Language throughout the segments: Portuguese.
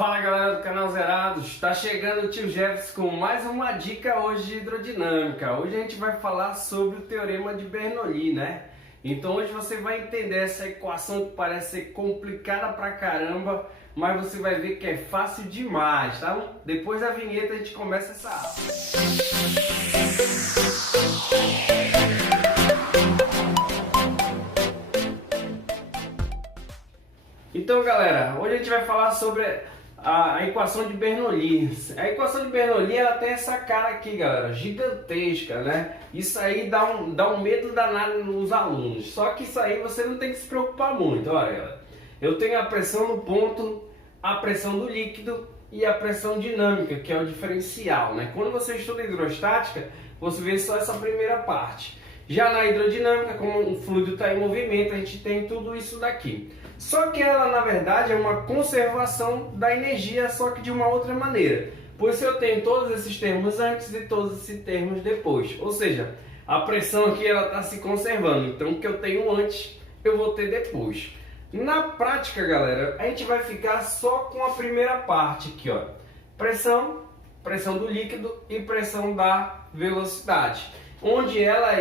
Fala galera do canal Zerados, está chegando o tio Jefferson com mais uma dica hoje de hidrodinâmica. Hoje a gente vai falar sobre o teorema de Bernoulli, né? Então hoje você vai entender essa equação que parece ser complicada pra caramba, mas você vai ver que é fácil demais, tá? Depois da vinheta a gente começa essa aula. Então galera, hoje a gente vai falar sobre a equação de Bernoulli. A equação de Bernoulli ela tem essa cara aqui, galera, gigantesca, né? Isso aí dá um medo danado nos alunos. Só que isso aí você não tem que se preocupar muito. Olha, galera, eu tenho a pressão no ponto, a pressão do líquido e a pressão dinâmica, que é o diferencial, né? Quando você estuda hidrostática, você vê só essa primeira parte. Já na hidrodinâmica, como o fluido está em movimento, a gente tem tudo isso daqui. Só que ela, na verdade, é uma conservação da energia, só que de uma outra maneira. Por isso eu tenho todos esses termos antes e todos esses termos depois. Ou seja, a pressão aqui ela está se conservando. Então, o que eu tenho antes, eu vou ter depois. Na prática, galera, a gente vai ficar só com a primeira parte aqui, ó. Pressão do líquido e pressão da velocidade. Onde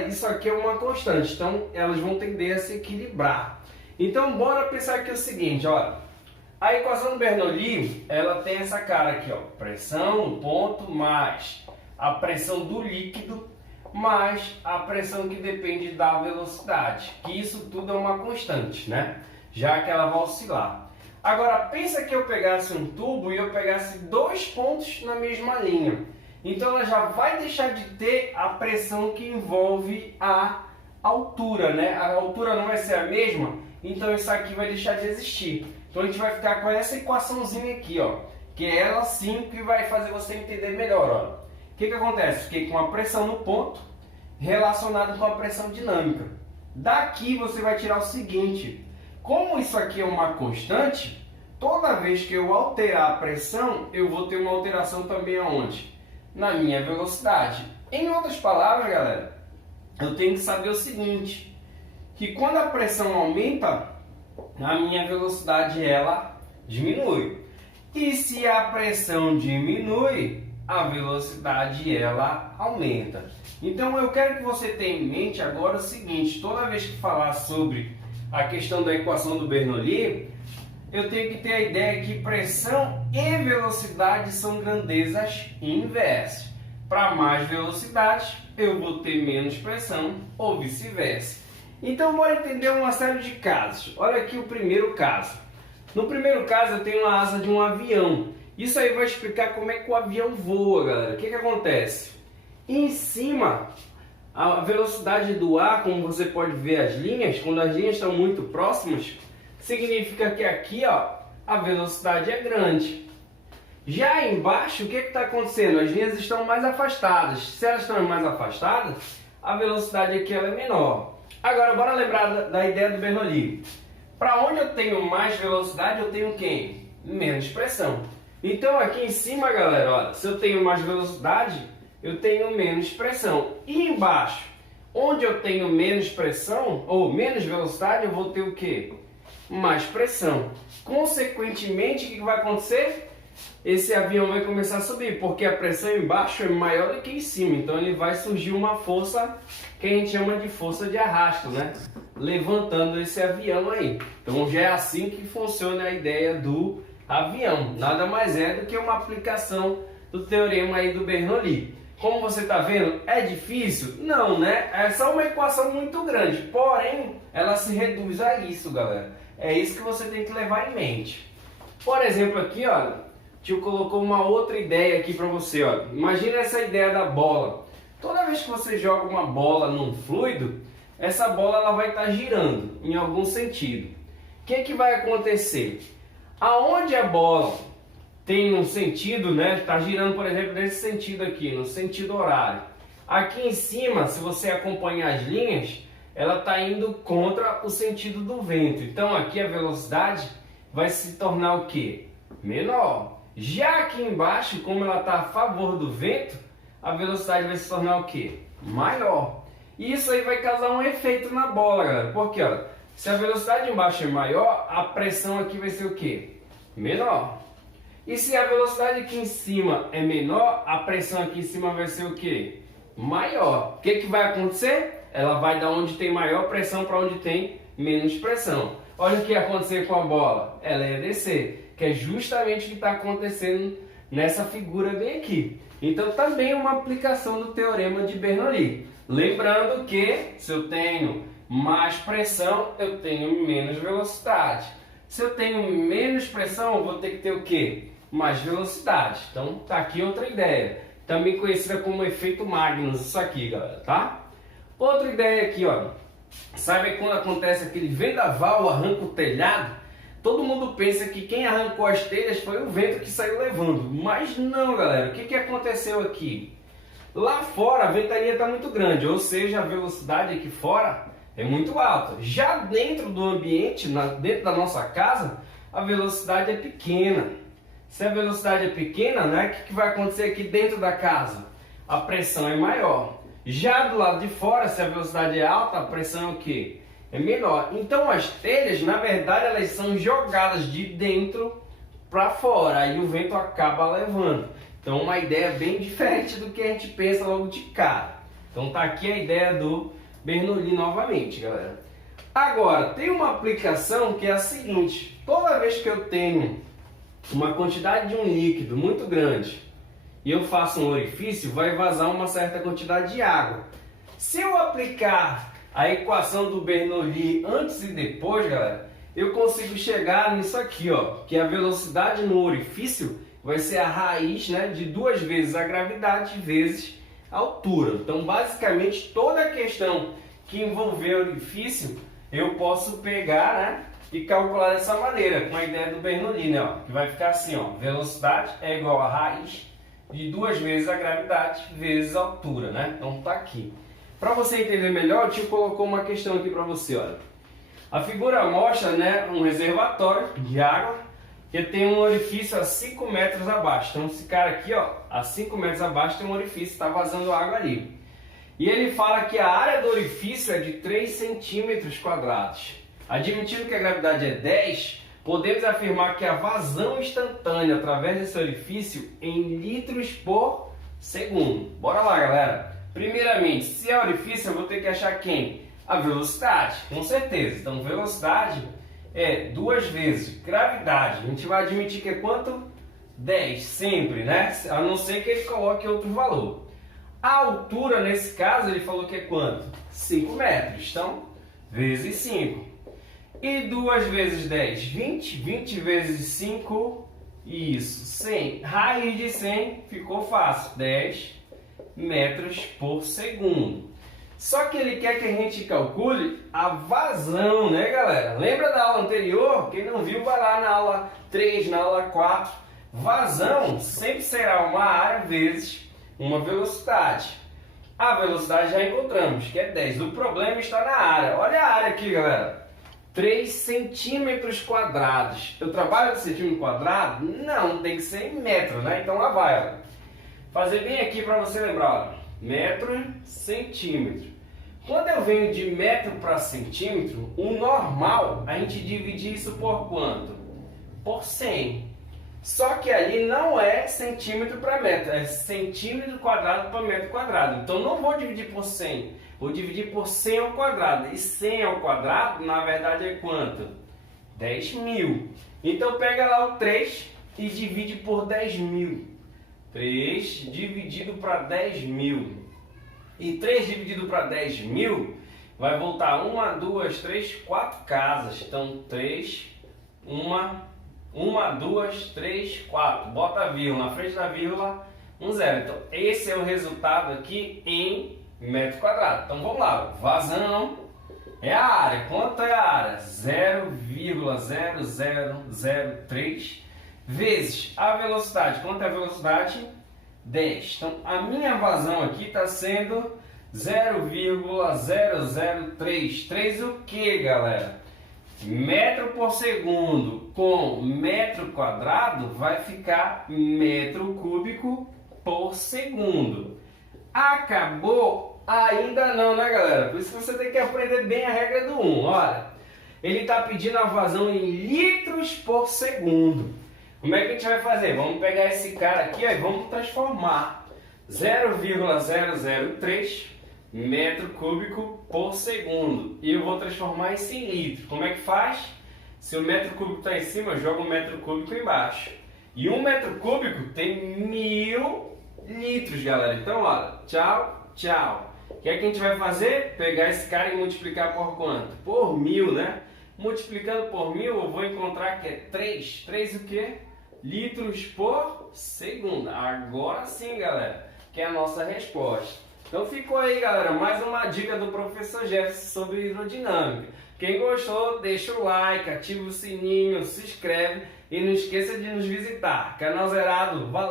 isso aqui é uma constante, então elas vão tender a se equilibrar. Então bora pensar aqui o seguinte, olha, a equação do Bernoulli, ela tem essa cara aqui, ó, pressão no ponto mais a pressão do líquido mais a pressão que depende da velocidade, que isso tudo é uma constante, né? Já que ela vai oscilar. Agora pensa que eu pegasse um tubo e eu pegasse dois pontos na mesma linha. Então ela já vai deixar de ter a pressão que envolve a altura, né? A altura não vai ser a mesma, então isso aqui vai deixar de existir. Então a gente vai ficar com essa equaçãozinha aqui, ó, que é ela sim que vai fazer você entender melhor, ó. O que acontece? Fiquei com a pressão no ponto relacionada com a pressão dinâmica. Daqui você vai tirar o seguinte: como isso aqui é uma constante, toda vez que eu alterar a pressão, eu vou ter uma alteração também aonde? Na minha velocidade. Em outras palavras, galera, eu tenho que saber o seguinte, que quando a pressão aumenta, a minha velocidade ela diminui. E se a pressão diminui, a velocidade ela aumenta. Então eu quero que você tenha em mente agora o seguinte, toda vez que falar sobre a questão da equação do Bernoulli, eu tenho que ter a ideia que pressão e velocidade são grandezas inversas. Para mais velocidade, eu vou ter menos pressão ou vice-versa. Então, bora entender uma série de casos. Olha aqui o primeiro caso. No primeiro caso, eu tenho a asa de um avião. Isso aí vai explicar como é que o avião voa, galera. O que acontece? Em cima, a velocidade do ar, como você pode ver as linhas, quando as linhas estão muito próximas, significa que aqui, ó, a velocidade é grande. Já embaixo, o que está acontecendo? As linhas estão mais afastadas. Se elas estão mais afastadas, a velocidade aqui ela é menor. Agora, bora lembrar da ideia do Bernoulli. Para onde eu tenho mais velocidade, eu tenho quem? Menos pressão. Então aqui em cima, galera, olha, se eu tenho mais velocidade, eu tenho menos pressão. E embaixo, onde eu tenho menos pressão, ou menos velocidade, eu vou ter o quê? Mais pressão. Consequentemente, o que vai acontecer? Esse avião vai começar a subir, porque a pressão embaixo é maior do que em cima. Então ele vai surgir uma força que a gente chama de força de arrasto, né? Levantando esse avião aí. Então já é assim que funciona a ideia do avião. Nada mais é do que uma aplicação do teorema aí do Bernoulli. Como você está vendo, é difícil? Não, né? É só uma equação muito grande. Porém, ela se reduz a isso, galera. É isso que você tem que levar em mente. Por exemplo, aqui, olha, o tio colocou uma outra ideia aqui para você, olha. Imagina essa ideia da bola. Toda vez que você joga uma bola num fluido, essa bola ela vai estar girando em algum sentido. O que vai acontecer? Aonde a bola tem um sentido, né? Está girando, por exemplo, nesse sentido aqui, no sentido horário. Aqui em cima, se você acompanhar as linhas, ela está indo contra o sentido do vento. Então aqui a velocidade vai se tornar o quê? Menor. Já aqui embaixo, como ela está a favor do vento, a velocidade vai se tornar o quê? Maior. E isso aí vai causar um efeito na bola, galera. Porque, olha, se a velocidade embaixo é maior, a pressão aqui vai ser o quê? Menor. E se a velocidade aqui em cima é menor, a pressão aqui em cima vai ser o quê? Maior. O que vai acontecer? Ela vai da onde tem maior pressão para onde tem menos pressão. Olha o que ia acontecer com a bola. Ela ia descer, que é justamente o que está acontecendo nessa figura bem aqui. Então também é uma aplicação do teorema de Bernoulli. Lembrando que se eu tenho mais pressão, eu tenho menos velocidade. Se eu tenho menos pressão, eu vou ter que ter o quê? Mais velocidade. Então tá aqui outra ideia, também conhecida como efeito Magnus, isso aqui, galera, tá? Outra ideia aqui, ó. Sabe quando acontece aquele vendaval, arranca o telhado? Todo mundo pensa que quem arrancou as telhas foi o vento que saiu levando, mas não, galera. O que aconteceu aqui? Lá fora a ventania está muito grande, ou seja, a velocidade aqui fora é muito alta. Já dentro do ambiente, dentro da nossa casa, a velocidade é pequena. Se a velocidade é pequena, né, o que vai acontecer aqui dentro da casa? A pressão é maior. Já do lado de fora, se a velocidade é alta, a pressão é o quê? É menor. Então as telhas, na verdade, elas são jogadas de dentro para fora. Aí o vento acaba levando. Então uma ideia bem diferente do que a gente pensa logo de cara. Então tá aqui a ideia do Bernoulli novamente, galera. Agora, tem uma aplicação que é a seguinte. Toda vez que eu tenho uma quantidade de um líquido muito grande e eu faço um orifício, vai vazar uma certa quantidade de água. Se eu aplicar a equação do Bernoulli antes e depois, galera, eu consigo chegar nisso aqui, ó, que a velocidade no orifício vai ser a raiz, né, de 2 vezes a gravidade vezes a altura. Então, basicamente, toda a questão que envolver orifício, eu posso pegar, né, e calcular dessa maneira, com a ideia do Bernoulli, né, ó, que vai ficar assim, ó, velocidade é igual a raiz de 2 vezes a gravidade vezes a altura, né? Então tá aqui. Para você entender melhor, o tio colocou uma questão aqui para você, olha. A figura mostra, né, um reservatório de água que tem um orifício a 5 metros abaixo. Então esse cara aqui, ó, a 5 metros abaixo tem um orifício, está vazando água ali. E ele fala que a área do orifício é de 3 centímetros quadrados. Admitindo que a gravidade é 10, podemos afirmar que a vazão instantânea através desse orifício em litros por segundo. Bora lá, galera. Primeiramente, se é orifício, eu vou ter que achar quem? A velocidade, com certeza. Então, velocidade é 2 vezes gravidade. A gente vai admitir que é quanto? 10, sempre, né? A não ser que ele coloque outro valor. A altura, nesse caso, ele falou que é quanto? 5 metros. Então, vezes 5. E 2 vezes 10, 20. 20 vezes 5, isso, 100. Raiz de 100 ficou fácil, 10 metros por segundo. Só que ele quer que a gente calcule a vazão, né, galera? Lembra da aula anterior? Quem não viu, vai lá na aula 3, na aula 4. Vazão sempre será uma área vezes uma velocidade. A velocidade já encontramos, que é 10. O problema está na área. Olha a área aqui, galera. 3 centímetros quadrados. Eu trabalho com centímetro quadrado? Não, tem que ser em metro, né? Então lá vai, ó. Fazer bem aqui para você lembrar, ó. Metro, centímetro. Quando eu venho de metro para centímetro, o normal, a gente divide isso por quanto? Por 100. Só que ali não é centímetro para metro, é centímetro quadrado para metro quadrado. Então não vou dividir por 100, vou dividir por 100 ao quadrado. E 100 ao quadrado, na verdade, é quanto? 10.000. Então pega lá o 3 e divide por 10.000. 3 dividido para 10.000. E 3 dividido para 10.000 vai voltar 1, 2, 3, 4 casas. Então 3, 1, 2, 3, 4. Bota a vírgula, na frente da vírgula, 1, 0. Então esse é o resultado aqui em metro quadrado. Então vamos lá, vazão é a área. Quanto é a área? 0,0003 vezes a velocidade. Quanto é a velocidade? 10. Então a minha vazão aqui está sendo 0,003. 3 o que, galera? Metro por segundo com metro quadrado vai ficar metro cúbico por segundo. Acabou? Ainda não, né, galera? Por isso que você tem que aprender bem a regra do 1. Olha, ele está pedindo a vazão em litros por segundo. Como é que a gente vai fazer? Vamos pegar esse cara aqui, ó, e vamos transformar 0,003 metro cúbico por segundo. E eu vou transformar isso em litro. Como é que faz? Se o metro cúbico está em cima, eu jogo o metro cúbico embaixo. E um metro cúbico tem 1000 litros, galera. Então, olha, tchau, tchau. O que é que a gente vai fazer? Pegar esse cara e multiplicar por quanto? Por 1000, né? Multiplicando por 1000, eu vou encontrar que é 3. 3 o quê? Litros por segundo. Agora sim, galera, que é a nossa resposta. Então ficou aí, galera, mais uma dica do professor Jefferson sobre hidrodinâmica. Quem gostou, deixa o like, ativa o sininho, se inscreve e não esqueça de nos visitar. Canal Zerado, valeu!